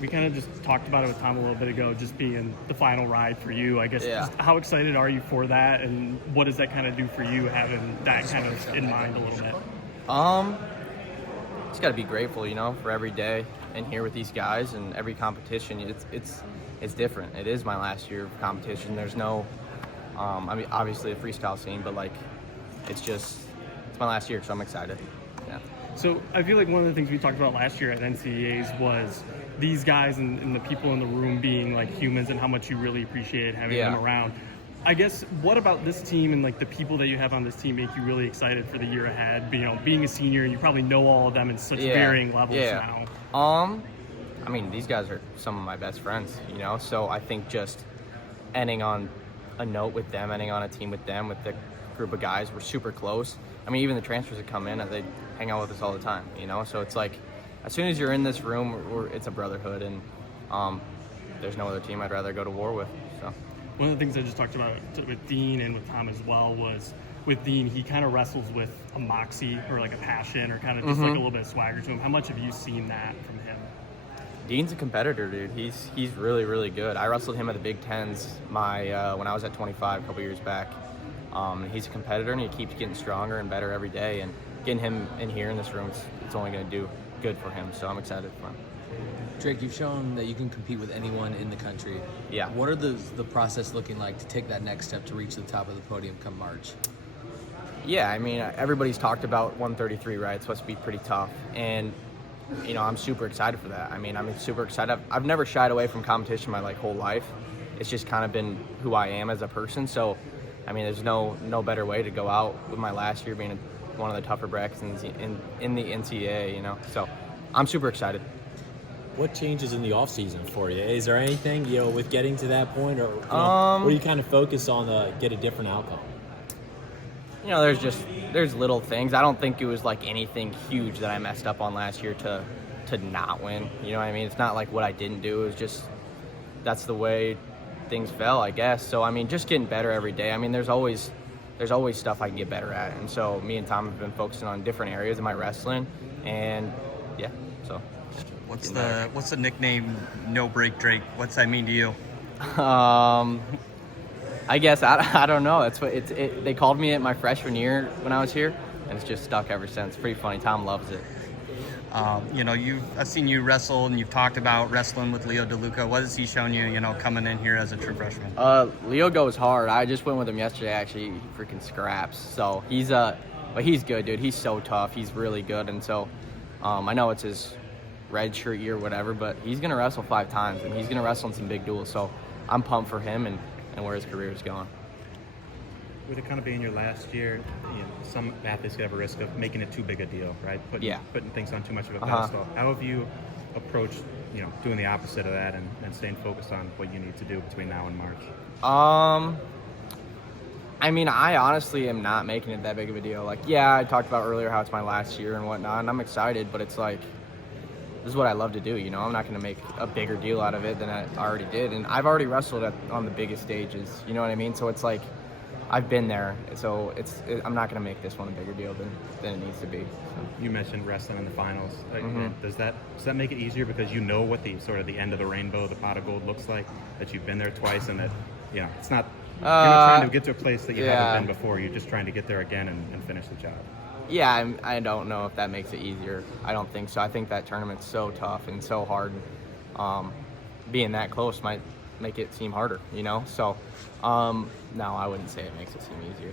we kind of just talked about it with Tom a little bit ago, just being the final ride for you. I guess, Yeah. just how excited are you for that, and what does that kind of do for you, having that kind of in mind a little bit? Just got to be grateful, for every day and here with these guys and every competition. It's different. It is my last year of competition. There's no, obviously a freestyle scene, but it's my last year, so I'm excited. Yeah. So I feel like one of the things we talked about last year at NCAAs was these guys and the people in the room being like humans, and how much you really appreciate having them around. I guess, what about this team and the people that you have on this team make you really excited for the year ahead? Being a senior, you probably know all of them in such varying levels now. These guys are some of my best friends, so I think just ending on a note with them, ending on a team with them, with the group of guys, we're super close. Even the transfers that come in, they hang out with us all the time, so it's like, as soon as you're in this room, it's a brotherhood, and there's no other team I'd rather go to war with, so. One of the things I just talked about with Dean and with Tom as well was, with Dean, he kind of wrestles with a moxie or a passion, or kind of just a little bit of swagger to him. How much have you seen that from him? Dean's a competitor, dude. He's really, really good. I wrestled him at the Big Tens when I was at 25 a couple years back. He's a competitor, and he keeps getting stronger and better every day. And getting him in here in this room, it's only going to do good for him. So I'm excited for him. Drake, you've shown that you can compete with anyone in the country. Yeah. What are the process looking like to take that next step to reach the top of the podium come March? Yeah, everybody's talked about 133, right? It's supposed to be pretty tough. And, I'm super excited for that. I'm super excited. I've never shied away from competition my whole life. It's just kind of been who I am as a person. So, there's no better way to go out with my last year being one of the tougher brackets in the NCAA, So I'm super excited. What changes in the off season for you? Is there anything, with getting to that point, or what do you kind of focus on to get a different outcome? There's little things. I don't think it was anything huge that I messed up on last year to not win. It's not like what I didn't do. It was just, that's the way things fell, I guess. So just getting better every day. There's always stuff I can get better at, and so me and Tom have been focusing on different areas of my wrestling, and yeah, so. What's the nickname No Break Drake? What's that mean to you? I guess I don't know. That's what they called me it my freshman year when I was here, and it's just stuck ever since. It's pretty funny. Tom loves it. I've seen you wrestle, and you've talked about wrestling with Leo DeLuca. What has he shown you, coming in here as a true freshman? Leo goes hard. I just went with him yesterday, actually. He freaking scraps. So but he's good, dude. He's so tough. He's really good, and so I know it's his red shirt year, whatever, but he's gonna wrestle 5 times, and he's gonna wrestle in some big duels. So I'm pumped for him and where his career is going. With it kind of being your last year, some athletes could have a risk of making it too big a deal, right? Putting things on too much of a pedestal. How have you approached, doing the opposite of that and staying focused on what you need to do between now and March? I honestly am not making it that big of a deal. I talked about earlier how it's my last year and whatnot, and I'm excited, but it's this is what I love to do, I'm not going to make a bigger deal out of it than I already did. And I've already wrestled on the biggest stages, you know what I mean? So it's I've been there. So I'm not going to make this one a bigger deal than it needs to be. So. You mentioned wrestling in the finals. Does that make it easier because you know what the sort of the end of the rainbow, the pot of gold looks like, that you've been there twice, and that, it's not, you're not trying to get to a place that you haven't been before. You're just trying to get there again and finish the job. Yeah, I don't know if that makes it easier. I don't think so. I think that tournament's so tough and so hard. Being that close might make it seem harder, So, no, I wouldn't say it makes it seem easier.